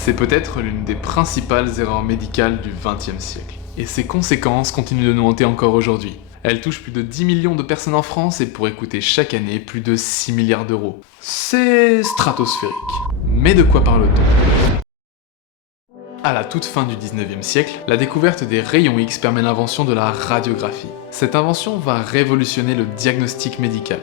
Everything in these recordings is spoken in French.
C'est peut-être l'une des principales erreurs médicales du XXe siècle. Et ses conséquences continuent de nous hanter encore aujourd'hui. Elle touche plus de 10 millions de personnes en France et pourrait coûter chaque année plus de 6 milliards d'euros. C'est stratosphérique. Mais de quoi parle-t-on ? À la toute fin du 19e siècle, la découverte des rayons X permet l'invention de la radiographie. Cette invention va révolutionner le diagnostic médical,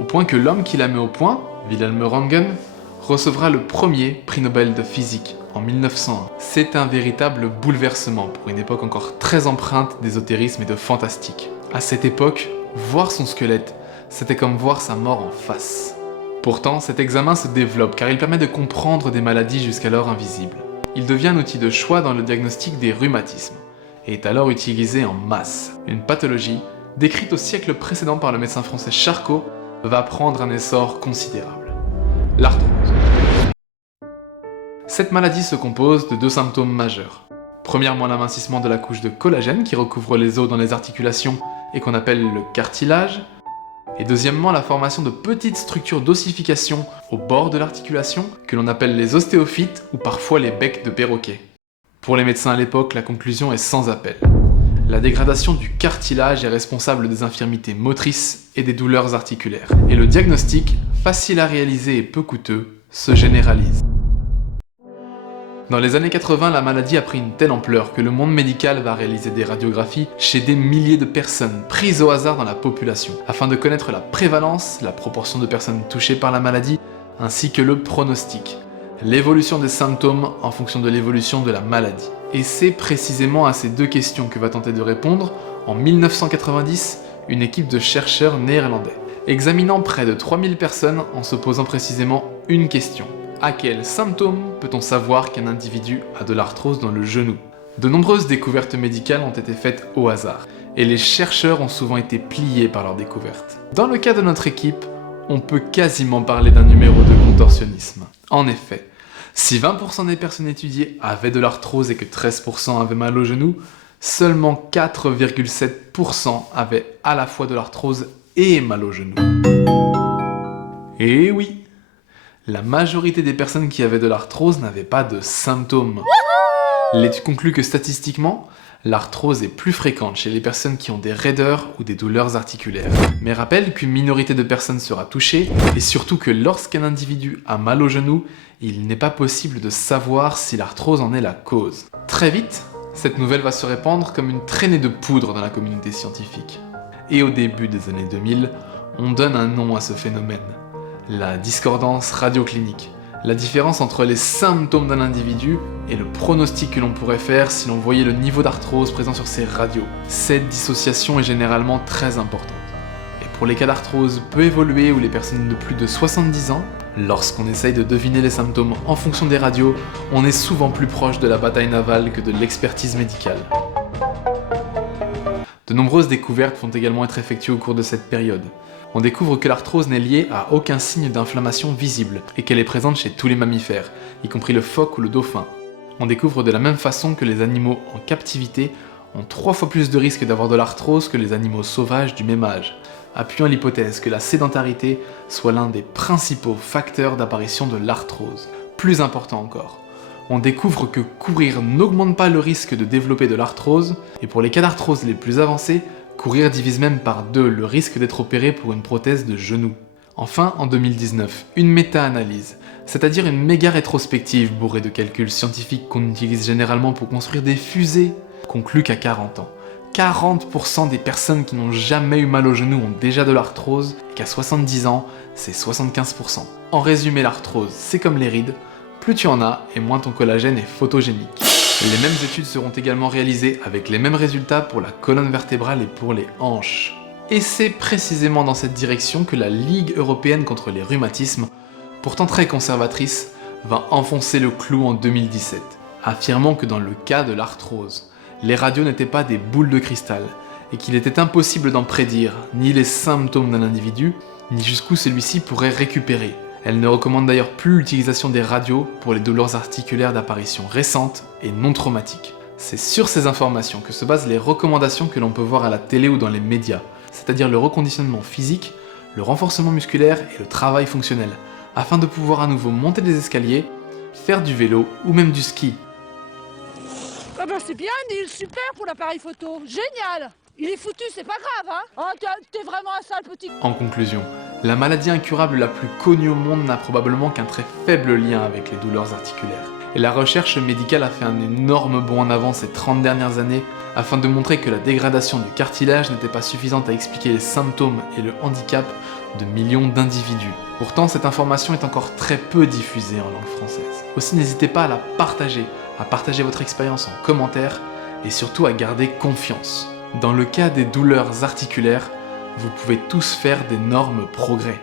au point que l'homme qui la met au point, Wilhelm Röntgen, recevra le premier prix Nobel de physique en 1901. C'est un véritable bouleversement pour une époque encore très empreinte d'ésotérisme et de fantastique. À cette époque, voir son squelette, c'était comme voir sa mort en face. Pourtant, cet examen se développe car il permet de comprendre des maladies jusqu'alors invisibles. Il devient un outil de choix dans le diagnostic des rhumatismes et est alors utilisé en masse. Une pathologie, décrite au siècle précédent par le médecin français Charcot, va prendre un essor considérable. L'arthrose. Cette maladie se compose de deux symptômes majeurs. Premièrement, l'amincissement de la couche de collagène qui recouvre les os dans les articulations et qu'on appelle le cartilage. Et deuxièmement, la formation de petites structures d'ossification au bord de l'articulation que l'on appelle les ostéophytes ou parfois les becs de perroquet. Pour les médecins à l'époque, la conclusion est sans appel. La dégradation du cartilage est responsable des infirmités motrices et des douleurs articulaires. Et le diagnostic, facile à réaliser et peu coûteux, se généralise. Dans les années 80, la maladie a pris une telle ampleur que le monde médical va réaliser des radiographies chez des milliers de personnes prises au hasard dans la population, afin de connaître la prévalence, la proportion de personnes touchées par la maladie, ainsi que le pronostic, l'évolution des symptômes en fonction de l'évolution de la maladie. Et c'est précisément à ces deux questions que va tenter de répondre, en 1990, une équipe de chercheurs néerlandais, examinant près de 3000 personnes en se posant précisément une question. À quels symptômes peut-on savoir qu'un individu a de l'arthrose dans le genou ? De nombreuses découvertes médicales ont été faites au hasard, et les chercheurs ont souvent été pliés par leurs découvertes. Dans le cas de notre équipe, on peut quasiment parler d'un numéro de contorsionnisme. En effet, si 20% des personnes étudiées avaient de l'arthrose et que 13% avaient mal au genou, seulement 4,7% avaient à la fois de l'arthrose et mal au genou. Et oui, la majorité des personnes qui avaient de l'arthrose n'avaient pas de symptômes. L'étude conclut que statistiquement, l'arthrose est plus fréquente chez les personnes qui ont des raideurs ou des douleurs articulaires. Mais rappelle qu'une minorité de personnes sera touchée, et surtout que lorsqu'un individu a mal au genou, il n'est pas possible de savoir si l'arthrose en est la cause. Très vite, cette nouvelle va se répandre comme une traînée de poudre dans la communauté scientifique. Et au début des années 2000, on donne un nom à ce phénomène. La discordance radioclinique, la différence entre les symptômes d'un individu et le pronostic que l'on pourrait faire si l'on voyait le niveau d'arthrose présent sur ses radios. Cette dissociation est généralement très importante. Et pour les cas d'arthrose peu évolués ou les personnes de plus de 70 ans, lorsqu'on essaye de deviner les symptômes en fonction des radios, on est souvent plus proche de la bataille navale que de l'expertise médicale. De nombreuses découvertes vont également être effectuées au cours de cette période. On découvre que l'arthrose n'est liée à aucun signe d'inflammation visible et qu'elle est présente chez tous les mammifères, y compris le phoque ou le dauphin. On découvre de la même façon que les animaux en captivité ont 3 fois plus de risques d'avoir de l'arthrose que les animaux sauvages du même âge, appuyant l'hypothèse que la sédentarité soit l'un des principaux facteurs d'apparition de l'arthrose. Plus important encore, on découvre que courir n'augmente pas le risque de développer de l'arthrose, et pour les cas d'arthrose les plus avancés, courir divise même par 2 le risque d'être opéré pour une prothèse de genou. Enfin, en 2019, une méta-analyse, c'est-à-dire une méga rétrospective bourrée de calculs scientifiques qu'on utilise généralement pour construire des fusées, conclut qu'à 40 ans, 40% des personnes qui n'ont jamais eu mal au genou ont déjà de l'arthrose, et qu'à 70 ans, c'est 75%. En résumé, l'arthrose, c'est comme les rides, plus tu en as, et moins ton collagène est photogénique. Les mêmes études seront également réalisées avec les mêmes résultats pour la colonne vertébrale et pour les hanches. Et c'est précisément dans cette direction que la Ligue européenne contre les rhumatismes, pourtant très conservatrice, va enfoncer le clou en 2017, affirmant que dans le cas de l'arthrose, les radios n'étaient pas des boules de cristal, et qu'il était impossible d'en prédire ni les symptômes d'un individu, ni jusqu'où celui-ci pourrait récupérer. Elle ne recommande d'ailleurs plus l'utilisation des radios pour les douleurs articulaires d'apparition récente et non traumatiques. C'est sur ces informations que se basent les recommandations que l'on peut voir à la télé ou dans les médias, c'est-à-dire le reconditionnement physique, le renforcement musculaire et le travail fonctionnel, afin de pouvoir à nouveau monter des escaliers, faire du vélo ou même du ski. Ah ben c'est bien, Neil, super pour l'appareil photo, génial. Il est foutu, c'est pas grave, hein. Oh, t'es vraiment un sale petit... En conclusion, la maladie incurable la plus connue au monde n'a probablement qu'un très faible lien avec les douleurs articulaires. Et la recherche médicale a fait un énorme bond en avant ces 30 dernières années afin de montrer que la dégradation du cartilage n'était pas suffisante à expliquer les symptômes et le handicap de millions d'individus. Pourtant, cette information est encore très peu diffusée en langue française. Aussi, n'hésitez pas à la partager, à partager votre expérience en commentaire et surtout à garder confiance. Dans le cas des douleurs articulaires, vous pouvez tous faire d'énormes progrès.